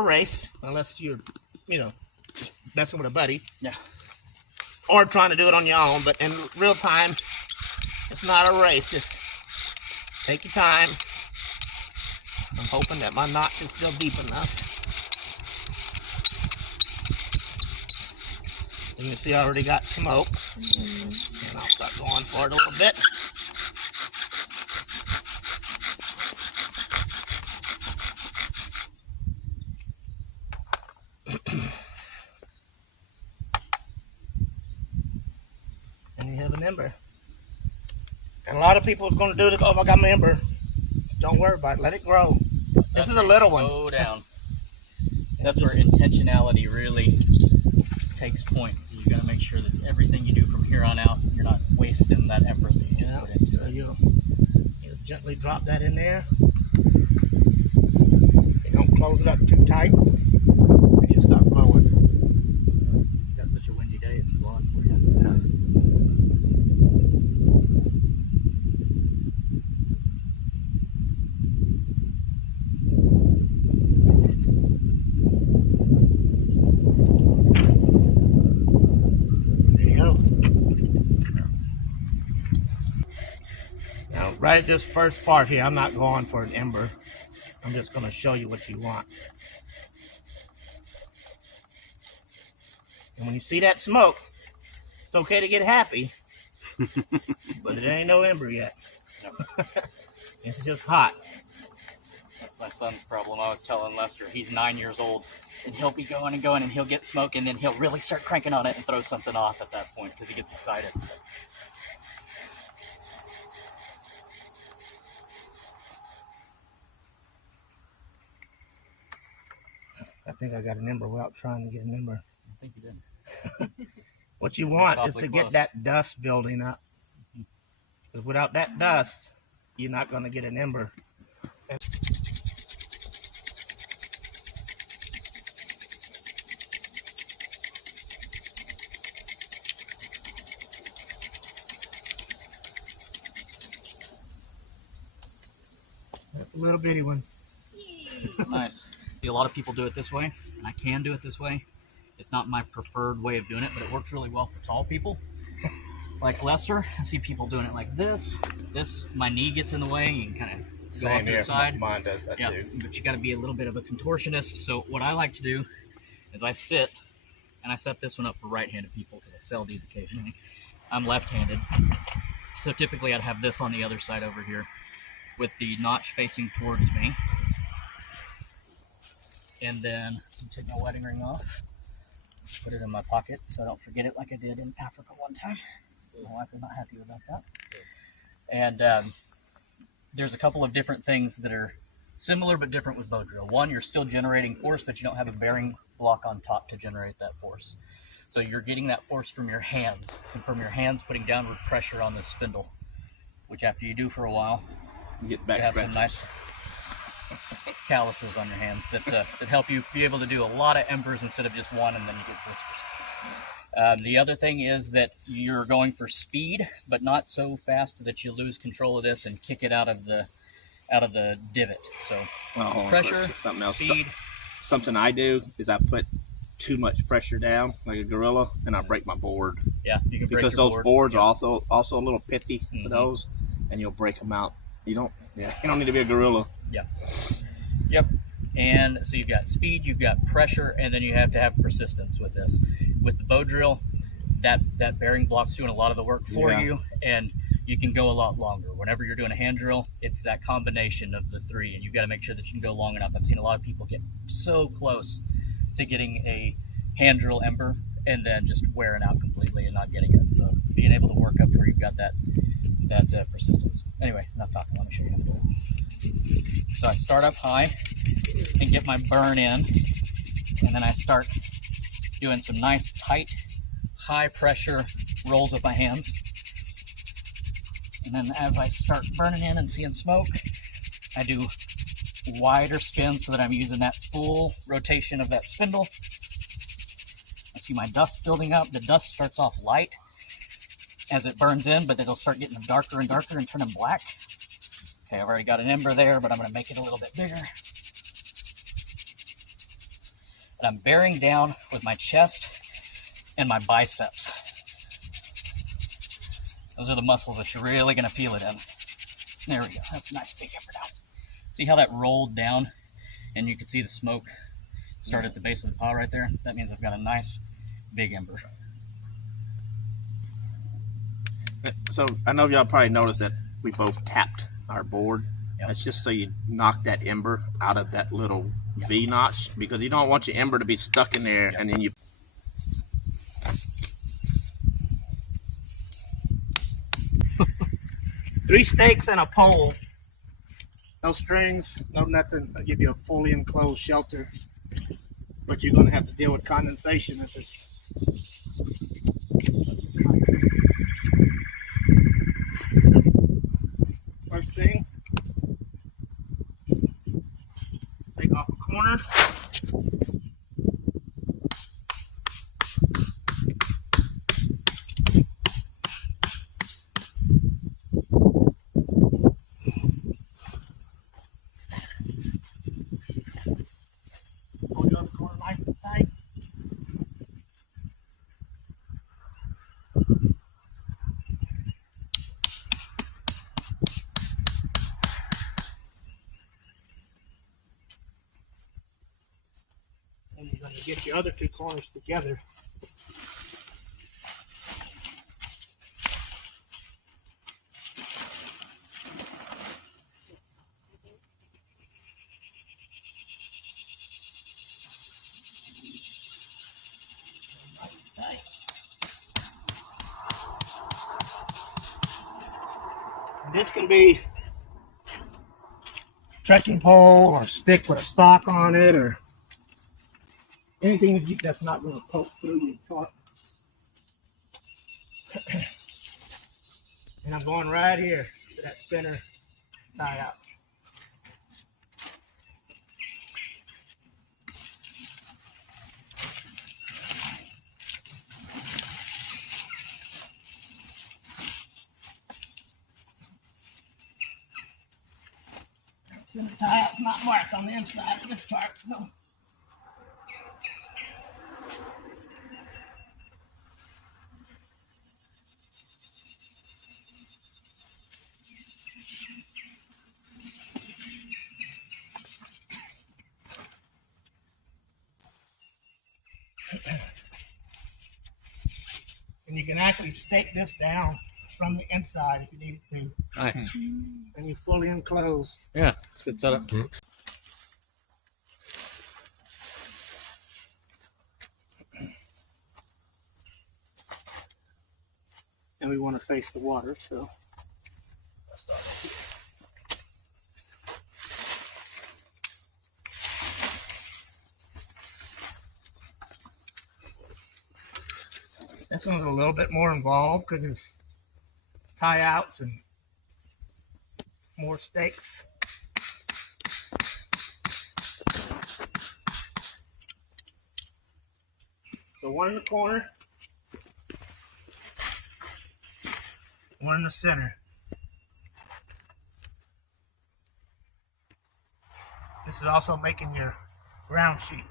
Race unless you're, messing with a buddy. Yeah. Or trying to do it on your own, but in real time, it's not a race. Just take your time. I'm hoping that my notch is still deep enough. You can see I already got smoke. And I'll start going for it a little bit. And you have an ember. And a lot of people are going to do this. Oh, I got my ember. Don't worry about it. Let it grow. This is a little one. Slow down. That's where intentionality really takes point. You got to make sure that everything you do from here on out, you're not wasting that effort that you just put into it. You gently drop that in there. You don't close it up too tight. And you start blowing. It's got such a windy day, it's blowing for you. Right at this first part here, I'm not going for an ember. I'm just going to show you what you want. And when you see that smoke, it's okay to get happy. But it ain't no ember yet. It's just hot. That's my son's problem. I was telling Lester, he's 9 years old, and he'll be going and going, and he'll get smoke, and then he'll really start cranking on it and throw something off at that point because he gets excited. I think I got an ember without trying to get an ember. I think you did. What you want is to get that dust building up. Because without that dust, you're not going to get an ember. That's a little bitty one. Nice. See, a lot of people do it this way, and I can do it this way. It's not my preferred way of doing it, but it works really well for tall people. Like Lester, I see people doing it like this. My knee gets in the way, and you can kind of go off to the side. Mine does that too. But you got to be a little bit of a contortionist. So what I like to do is I sit, and I set this one up for right-handed people because I sell these occasionally. I'm left-handed, so typically I'd have this on the other side over here with the notch facing towards me. And then take my wedding ring off, put it in my pocket so I don't forget it like I did in Africa one time. My wife was not happy about that. And there's a couple of different things that are similar but different with bow drill. One, you're still generating force, but you don't have a bearing block on top to generate that force. So you're getting that force from your hands, and from your hands putting downward pressure on this spindle, which after you do for a while, You get back you have some nice calluses on your hands that help you be able to do a lot of embers instead of just one, and then you get whiskers. The other thing is that you're going for speed, but not so fast that you lose control of this and kick it out of the divot. So pressure, speed. Something I do is I put too much pressure down, like a gorilla, and I break my board. Yeah, you can break because your those boards are also a little pithy for those. and you'll break them out. You don't need to be a gorilla. Yep. And so you've got speed, you've got pressure, and then you have to have persistence with this. With the bow drill, that bearing block's doing a lot of the work for you, and you can go a lot longer. Whenever you're doing a hand drill, it's that combination of the three, and you've got to make sure that you can go long enough. I've seen a lot of people get so close to getting a hand drill ember and then just wearing out completely and not getting it. So being able to work up to where you've got that persistence. Anyway, enough talking. Let me show you how to do it. So I start up high and get my burn in, and then I start doing some nice tight, high pressure rolls with my hands. And then as I start burning in and seeing smoke, I do wider spins so that I'm using that full rotation of that spindle. I see my dust building up. The dust starts off light as it burns in, but it'll start getting darker and darker and turning black. Okay, I've already got an ember there, but I'm going to make it a little bit bigger. And I'm bearing down with my chest and my biceps. Those are the muscles that you're really going to feel it in. There we go. That's a nice big ember now. See how that rolled down? And you can see the smoke start at the base of the pile right there? That means I've got a nice big ember. So I know y'all probably noticed that we both tapped our board. Yep. That's just so you knock that ember out of that little V notch, because you don't want your ember to be stuck in there. And then you... Three stakes and a pole. No strings, no nothing. I'll give you a fully enclosed shelter. But you're going to have to deal with condensation if it's... First thing, take off a corner. Pull the other corner nice and tight. And you're going to get your other two corners together. And this can be trekking pole or stick with a stock on it, or anything that's not going to poke through your top. And I'm going right here to that center tie out. Center tie out's not marked on the inside of this part, so. And you can actually stake this down from the inside if you need it to. Nice. And you fully enclose. Yeah, it's a good setup. And we want to face the water, so let's start right here. This one's a little bit more involved because it's tie outs and more stakes. So one in the corner, one in the center. This is also making your ground sheet.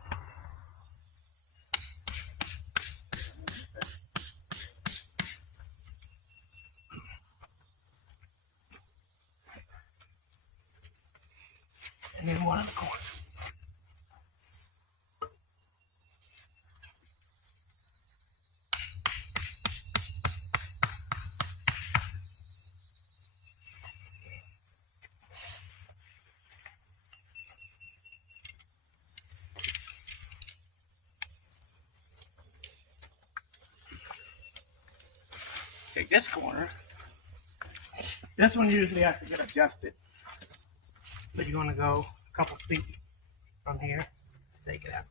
and then one in the corner. Take this corner. This one usually has to get adjusted. But you're going to go a couple feet from here. Take it out.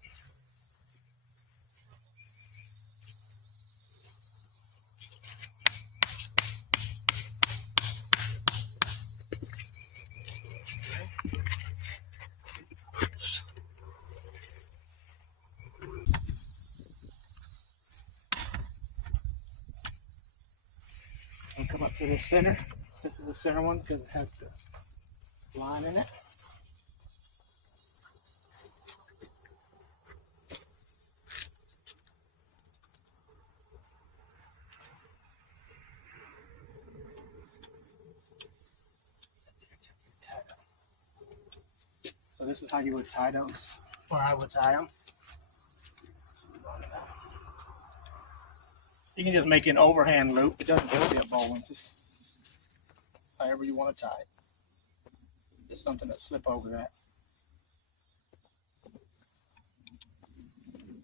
And come up to the center. This is the center one because it has the line in it. So this is how you would tie those, or I would tie them. You can just make an overhand loop. It doesn't have to be a bow one. Just however you want to tie it. Just something that slip over that.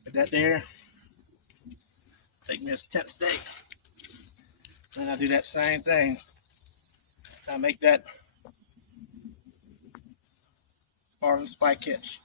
Put that there. Take me a tent stake. Then I do that same thing. I make that Marlin spike hitch.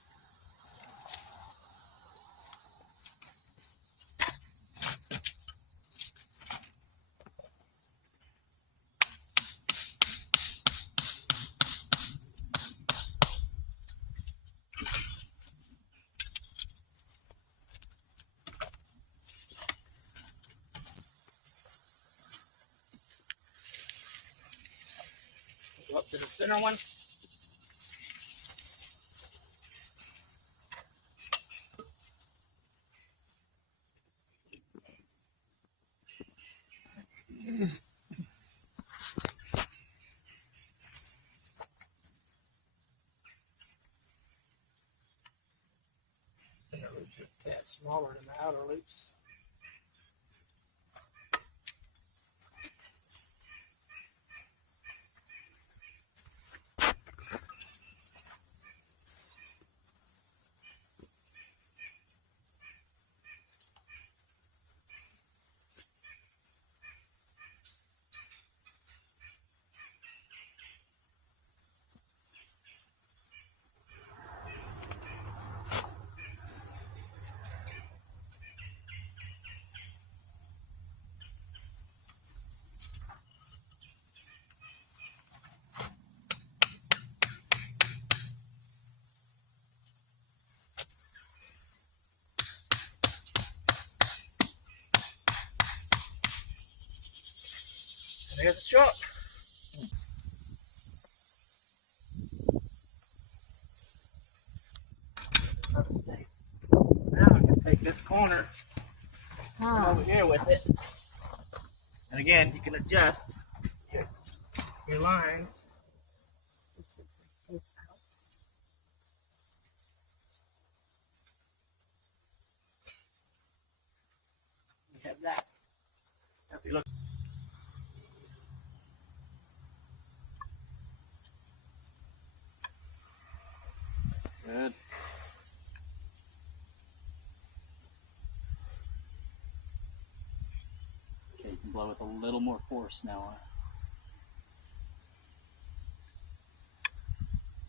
Go up to the center one. Inner loops are a tad smaller than the outer loops. There's the shot. Now I can take this corner over here with it. And again, you can adjust your lines. You have that. If you look. Good. Okay, you can blow with a little more force now.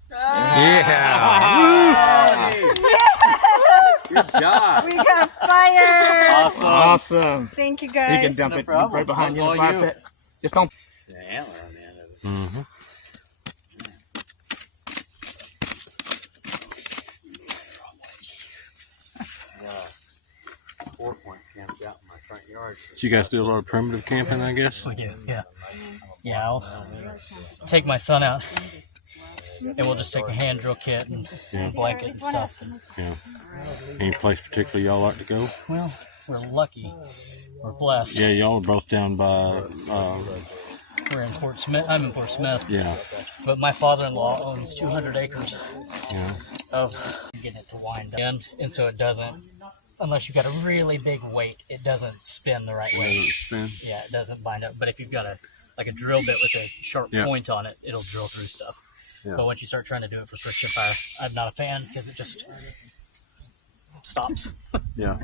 Yeah. Good job. We got fire. Awesome. Awesome. Thank you You guys. can dump No it problem. right behind you in the That's all fire you. pit. Just don't. The antler on the end of it. Mm-hmm. Yeah. 4-point camped out in my front yard. So you guys do a lot of primitive camping, I guess? We do, yeah. Yeah, I'll take my son out and we'll just take a hand drill kit and a blanket and stuff. Yeah. Any place particular y'all like to go? Well, we're lucky. We're blessed. Yeah, y'all are both down by We're in Fort Smith. I'm in Fort Smith, Yeah. but my father-in-law owns 200 acres Yeah. of getting it to wind up, and so it doesn't. Unless you've got a really big weight, it doesn't spin the right way. Spin. Yeah, it doesn't bind up. But if you've got a drill bit with a sharp point on it, it'll drill through stuff. Yeah. But once you start trying to do it for friction fire, I'm not a fan because it just stops. Yeah.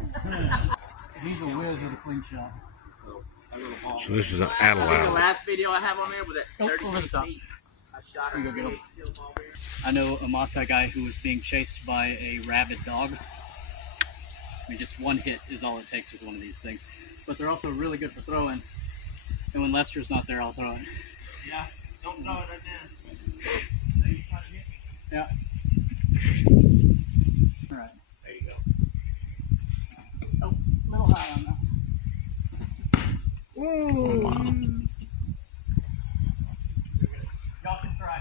He's a whiz with a clean shot. So this is an I think the Adelaide. last video I have on there was at Over the 36 top. feet. I shot Here her. you go, get him. I know a Maasai guy who was being chased by a rabid dog. I mean, just one hit is all it takes with one of these things. But they're also really good for throwing. And when Lester's not there, I'll throw it. Yeah, don't throw it right now. Yeah. All right. There you go. Oh, a little high on that. Ooh. Y'all can try.